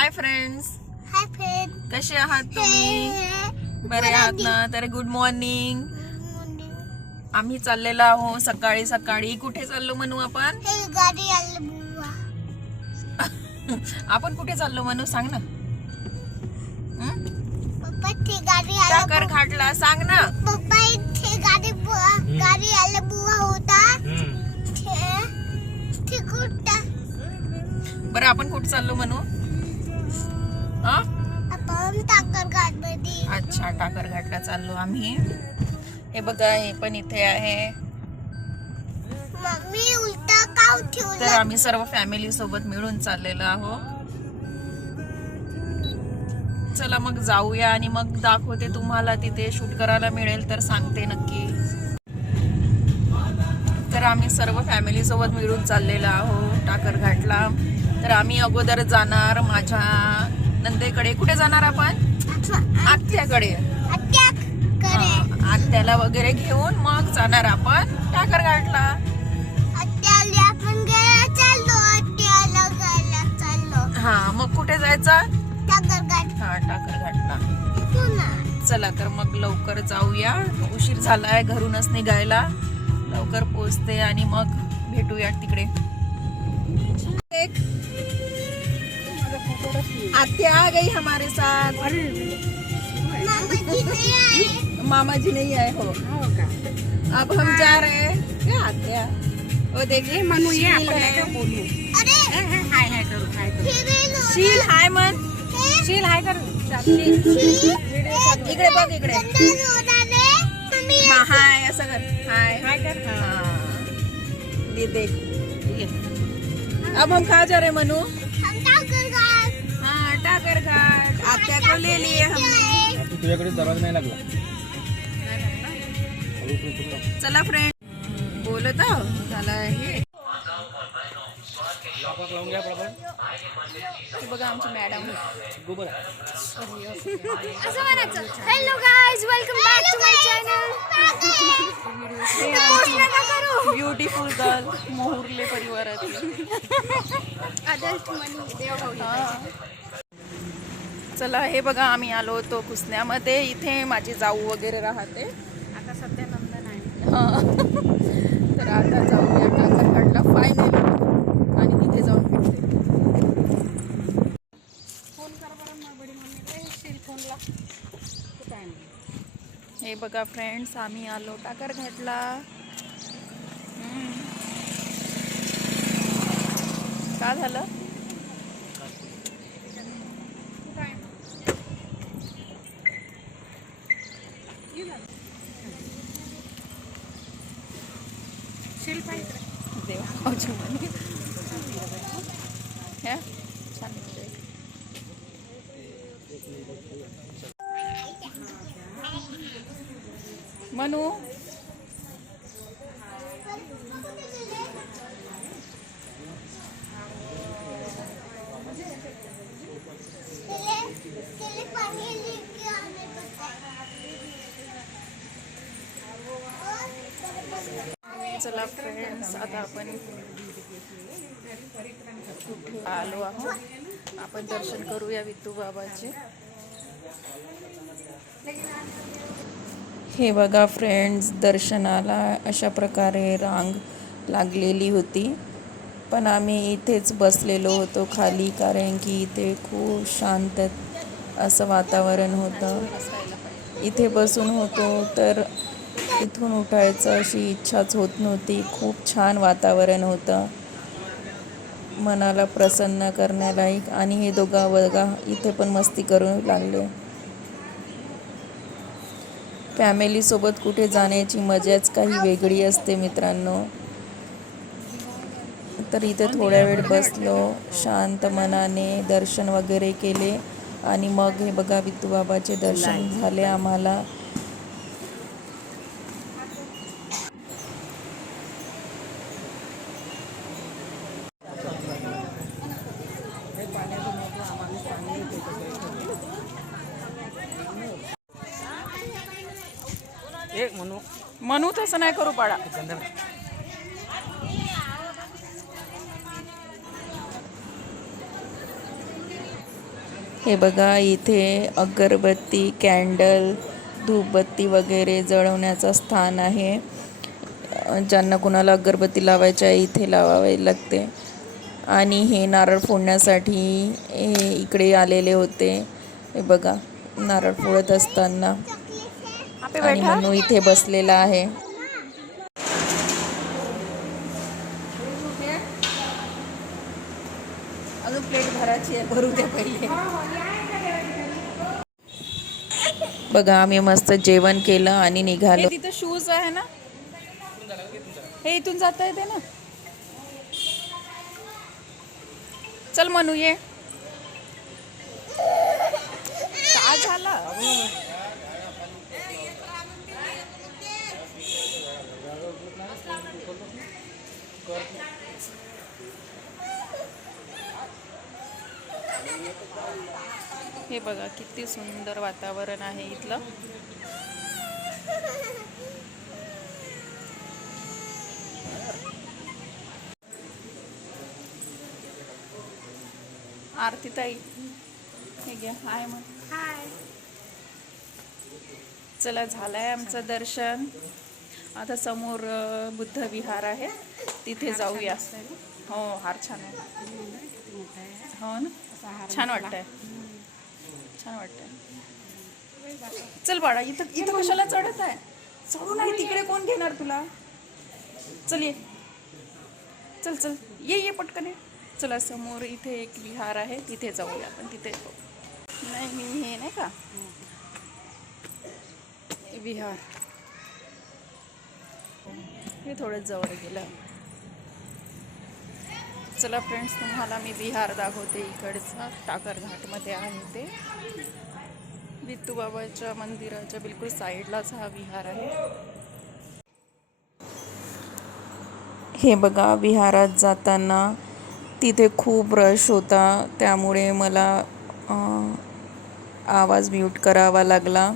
Hi friends, hi friend, कसे आहात तुम्ही? बरे आहात ना? तर गुड मॉर्निंग. आम्ही चाललेलो आहो सकाळी सकाळी. कुठे चाललो म्हणू आपण? गाडी आली बुवा. आपण कुठे चाललो म्हणू सांग ना. पप्पा ती गाडी आली. टाकर घाटला सांग ना. पप्पा इथे गाडी बुवा, गाडी आली बुवा होता. ते कुठं? बरं आपण कुठे चाललो म्हणू? आपण टाकर घाट मध्ये. अच्छा, टाकर घाटला चाललो आम्ही. हे बघा, हे पण इथे आहे. मम्मी उलटा काव ठेवला. तर आम्ही सर्व फॅमिली सोबत मिळून चाललेलो आहो. चला मग जाऊया आणि मग दाखवते तुम्हाला. तिथे शूट करायला मिळेल तर सांगते नक्की. तर आम्ही सर्व फॅमिली सोबत मिळून चाललेलो आहो टाकर घाटला. तर आम्ही अगोदर जाणार माझ्या नंदेकडे. कुठे जाणार आपण? आत्याकडे. आत्याला वगैरे घेऊन मग जाणार आपण टाकर घाटला. आत्याला आपण घ्यायला चाललो. आत्याला घ्यायला चाललो. हा, मग कुठे जायचं? टाकर घाट. हा, टाकर घाटला. पुन्हा चला तर मग लवकर जाऊया. उशीर झालाय घरूनच निघायला. लवकर पोहोचते आणि मग भेटूया तिकडे. आत्या आ गई हमारे साथ. मामा जी नहीं आए हो. अब हम जा रहे हैं. क्या आत्या? वो देखिए मनु ये अरे हाय हाय करू हाय करू शील हाय मन. शील हाय करू इकडे बघ इकडे. हा, हाय असं कर. हाय हाय कर. हाँ, ये देख. अब हम कहाँ जा रहे हैं मनु? हम टाकर घाट. हाँ, टाकर घाट. आत्या को ले लिए हमने. तुझ्याकडे दरवाजा नाही लागला. चला फ्रेंड, बोलत आहो झाला हे. हे बघा आमची मॅडम. असं म्हणायचं. Hello guys, welcome back to my channel. Beautiful girl, Mohurle परिवारातली. चला हे बघा, आम्ही आलो होतो कुसण्यामध्ये. इथे माझी जाऊ वगैरे राहते. आता सध्या नंदन आहे. हा. तर आता जाऊया टाकर घाटला फायनल आणि तिथे जाऊन भेटते. फोन कर बरं मग बडी मम्मी शील फोनला कुठं आहे. हे बघा फ्रेंड्स, आम्ही आलो टाकर घाटला. का झालं? शील पाहिजे देवा ह्या छान दिसतंय. मनू चला फ्रेंड्स, आता आपण कुठे आलो आहोत. आपण दर्शन करूया विठू बाबाचे. हे बघा फ्रेंड्स, दर्शनाला अशा प्रकारे रांग लागलेली होती. पण आम्ही इथेच बसलेलो होतो खाली, कारण की इथे खूप शांत असं वातावरण होतं. इथे बसून होतो तर इथून उठायचं अशी इच्छाच होत नव्हती. खूप छान वातावरण होतं, मनाला प्रसन्न करण्यालायक. आणि हे दोघं बघा इथे पण मस्ती करू लागले. फॅमिलीसोबत कुठे जाण्याची मजाच काही वेगळी असते मित्रांनो. तर इथे थोड्या वेळ बसलो, शांत मनाने दर्शन वगैरे केले. आणि मग हे बघा विठू बाबाचे दर्शन झाले आम्हाला. मनू तसं नाही करू पाडा. हे बघा इथे अगरबत्ती, कॅन्डल, धूपबत्ती वगैरे जळवण्याचं स्थान आहे. ज्यांना कुणाला अगरबत्ती लावायची आहे इथे लावावी लागते. आणि हे नारळ फोडण्यासाठी हे इकडे आलेले होते. हे बघा नारळ फोडत असताना. आणि मनू इथे बसलेला आहे. अजून प्लेट भरायची आहे, भरू दे पहिले. बघा आम्ही मस्त जेवण केलं आणि निघालो. तिथं शूज आहे ना, हे इथून जाता येते ना. चल मनू ये. का झाला? हे बघा किती सुंदर वातावरण आहे इथलं. आरती ताई हे घ्या. हाय मग. हाय. चला झालंय आमचं दर्शन. आता समोर बुद्ध विहार आहे, तिथे जाऊया. हो हार छान आहे. हो ना, छान वाटतंय. छान वाटतंय. चल बाळा, इथं इथं कशाला चढत आहे? चढू नाही, तिकडे कोण घेणार तुला? चल ये. चल चल ये पटकन ये. चला समोर इथे एक विहार आहे, तिथे जाऊया आपण. तिथे नाही मी हे नाही का विहार, हे थोडं जवळ गेलं. चला फ्रेंड्स, तुम्हाला मी विहार दाखवते. इकडचा टाकर घाटमध्ये आहे ते. विठू बाबाच्या मंदिराच्या बिलकुल साईडलाच हा विहार आहे. हे बघा विहारात जाताना तिथे खूप रश होता, त्यामुळे मला आवाज म्यूट करावा लागला.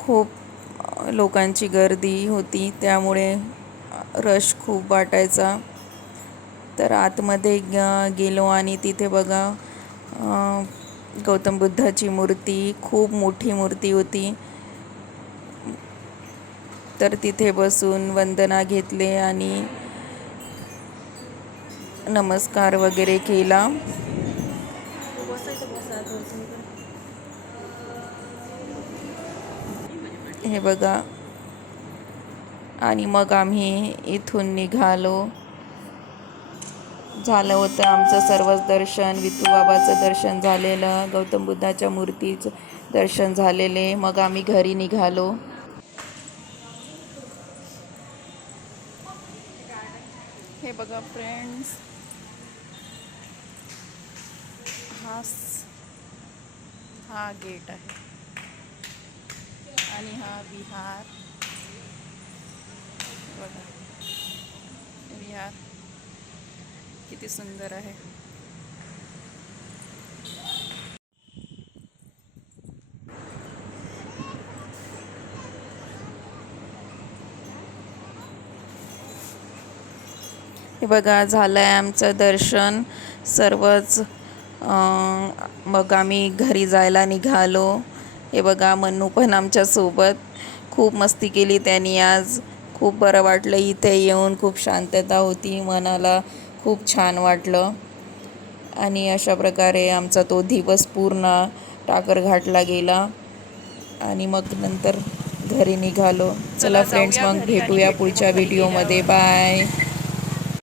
खूप लोकांची गर्दी होती, त्यामुळे रश खूप वाटायचा. तर आतमध्ये गेलो आणि तिथे बघा गौतम बुद्धाची मूर्ती, खूप मोठी मूर्ती होती. तर तिथे बसून वंदना घेतले आणि नमस्कार वगैरे केला. हे बघा, आणि मग आम्ही इथून निघालो. झालं होतं आमचं सर्वच दर्शन. विठू बाबाचं दर्शन झालेलं, गौतम बुद्धाच्या मूर्तीचं दर्शन झालेले. मग आम्ही घरी निघालो. हे बघा फ्रेंड्स, हा गेट आहे आणि हा विहार. बघा विहार किती सुंदर आहे. हे बघा झालं आहे आमचं दर्शन सर्वच. मग आम्ही घरी जायला निघालो. हे बघा मनू पण आमच्यासोबत. खूप मस्ती केली त्यांनी आज. खूप बरं वाटलं इथे येऊन. खूप शांतता होती, मनाला खूप छान वाटलं. आणि अशा प्रकारे आमचा तो दिवस पूर्ण टाकरघाटला गेला. आणि मग नंतर घरी निघालो. चला फ्रेंड्स, मग भेटूया पुढच्या व्हिडिओमध्ये. बाय.